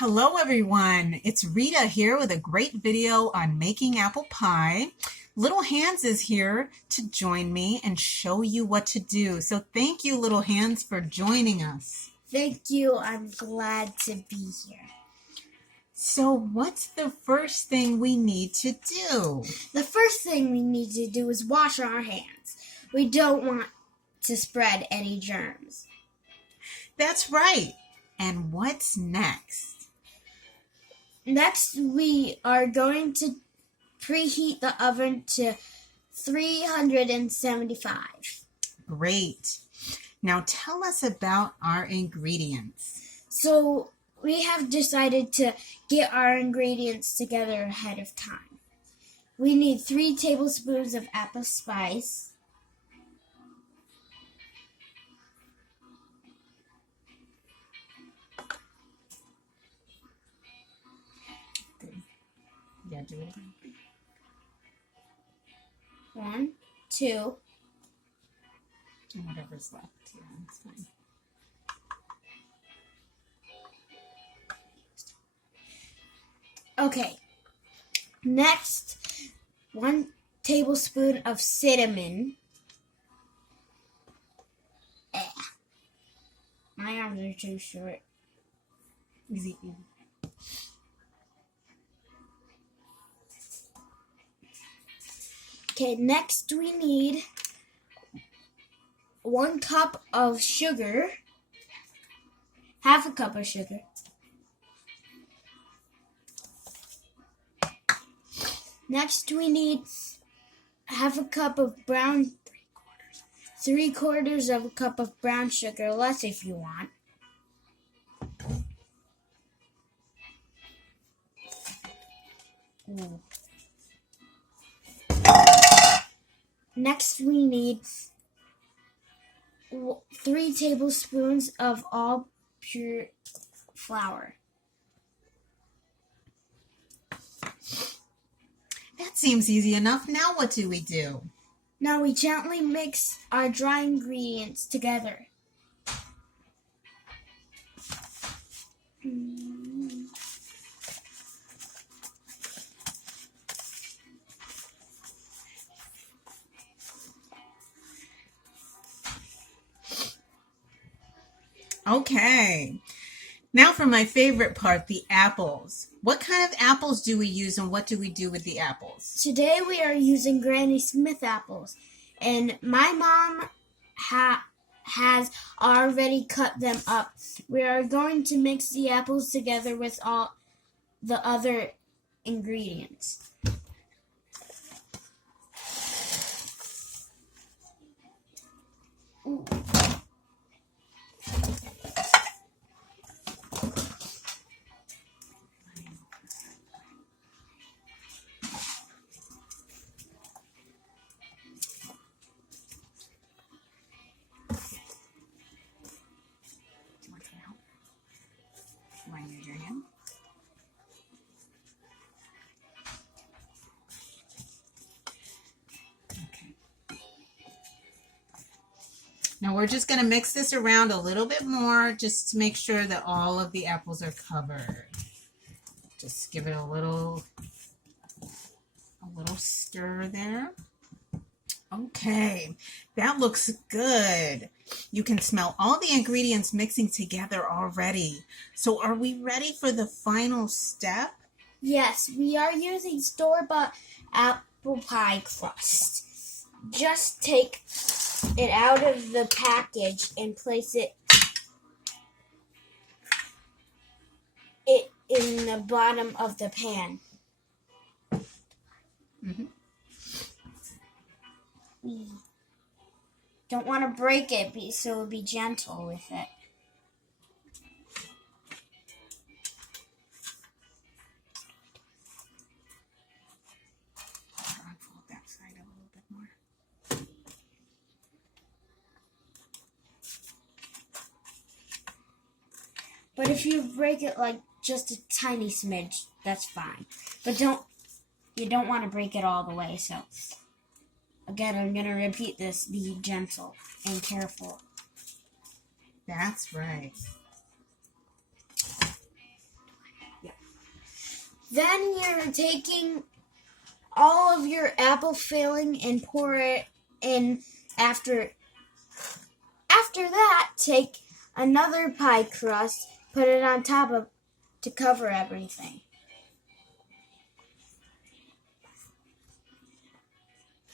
Hello everyone, it's Rita here with a great video on making apple pie. Little Hands is here to join me and show you what to do. So thank you, Little Hands, for joining us. Thank you, I'm glad to be here. So what's the first thing we need to do? The first thing we need to do is wash our hands. We don't want to spread any germs. That's right. And what's next? Next, we are going to preheat the oven to 375. Great. Now tell us about our ingredients. So we have decided to get our ingredients together ahead of time. We need 3 tablespoons of apple spice, Yeah, do it. 1, 2, And whatever's left. Yeah, that's fine. Okay. Next, 1 tablespoon of cinnamon. My arms are too short. Easy. Okay, next we need 1 cup of sugar, half a cup of sugar. Next we need half a cup of brown, 3/4 of a cup of brown sugar, less if you want. Next we need 3 tablespoons of all pure flour. That seems easy enough. Now what do we do? Now we gently mix our dry ingredients together. Okay. Now for my favorite part, the apples. What kind of apples do we use and what do we do with the apples? Today we are using Granny Smith apples, and my mom has already cut them up. We are going to mix the apples together with all the other ingredients. Ooh. Want to use your hand? Okay. Now we're just going to mix this around a little bit more just to make sure that all of the apples are covered. Just give it a little stir there. Okay, that looks good. You can smell all the ingredients mixing together already. So are we ready for the final step? Yes, we are using store-bought apple pie crust. Just take it out of the package and place it in the bottom of the pan. Don't want to break it, so be gentle with it. Fold that side a little bit more. But if you break it like just a tiny smidge, that's fine. But you don't want to break it all the way, so again, I'm going to repeat this. Be gentle and careful. That's right. Then you're taking all of your apple filling and pour it in after that, take another pie crust, put it on top of to cover everything.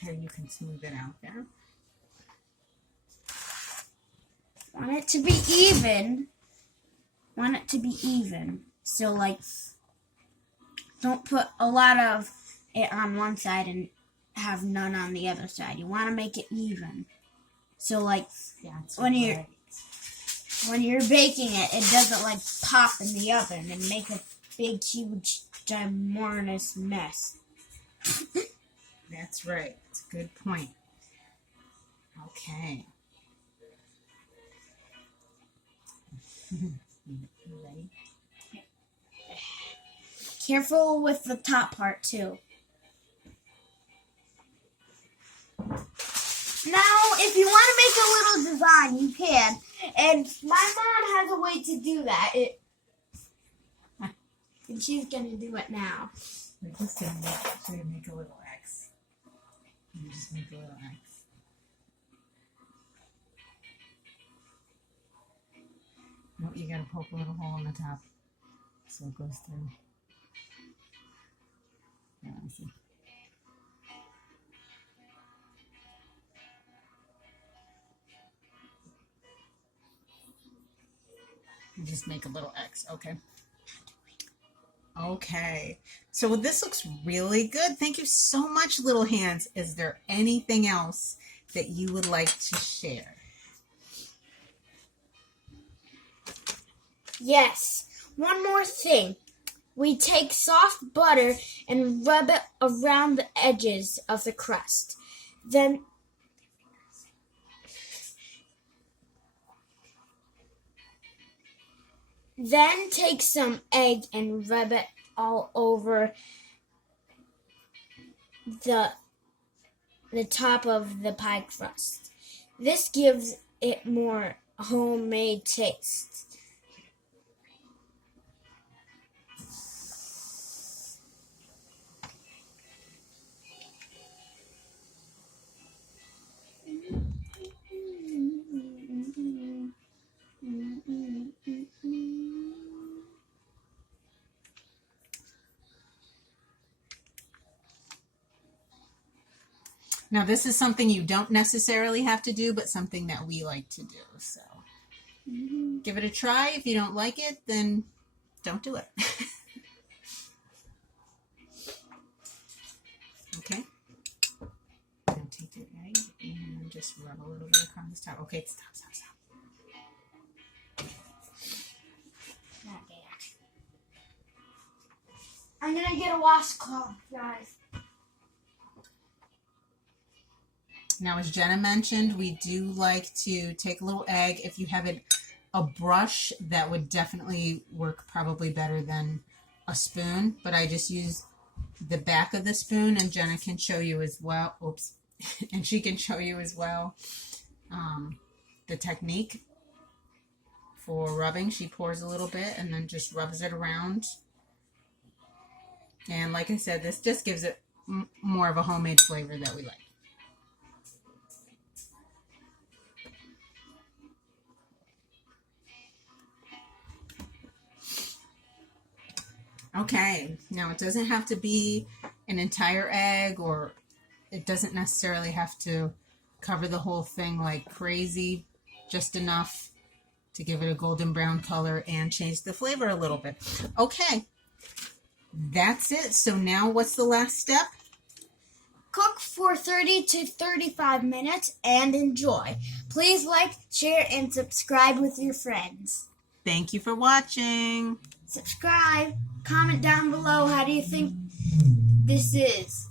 Here, you can smooth it out there. Want it to be even. So, like, don't put a lot of it on one side and have none on the other side. You want to make it even. So, like, when you're baking it, it doesn't, like, pop in the oven and make a big, huge, ginormous mess. That's right. It's a good point. Okay. You ready? Careful with the top part, too. Now, if you want to make a little design, you can. And my mom has a way to do that. And she's going to do it now. We're just going to make a little X. You just make a little X. No, you got to poke a little hole in the top so it goes through. Yeah, I see. You just make a little X, okay? Okay, so this looks really good. Thank you so much, Little Hands. Is there anything else that you would like to share? Yes. One more thing. We take soft butter and rub it around the edges of the crust. Then take some egg and rub it all over the top of the pie crust. This gives it more homemade taste. Now, this is something you don't necessarily have to do, but something that we like to do. So give it a try. If you don't like it, then don't do it. Okay. Now take your egg and just rub a little bit across the top. Okay, stop. I'm going to get a washcloth, guys. Now, as Jenna mentioned, we do like to take a little egg. If you have a brush, that would definitely work probably better than a spoon. But I just use the back of the spoon, and Jenna can show you as well. Oops. And she can show you as well the technique for rubbing. She pours a little bit and then just rubs it around. And like I said, this just gives it more of a homemade flavor that we like. Okay, now it doesn't have to be an entire egg, or it doesn't necessarily have to cover the whole thing like crazy, just enough to give it a golden brown color and change the flavor a little bit. Okay, that's it. So now what's the last step? Cook for 30 to 35 minutes and enjoy. Please like, share, and subscribe with your friends. Thank you for watching. Subscribe. Comment down below, how do you think this is?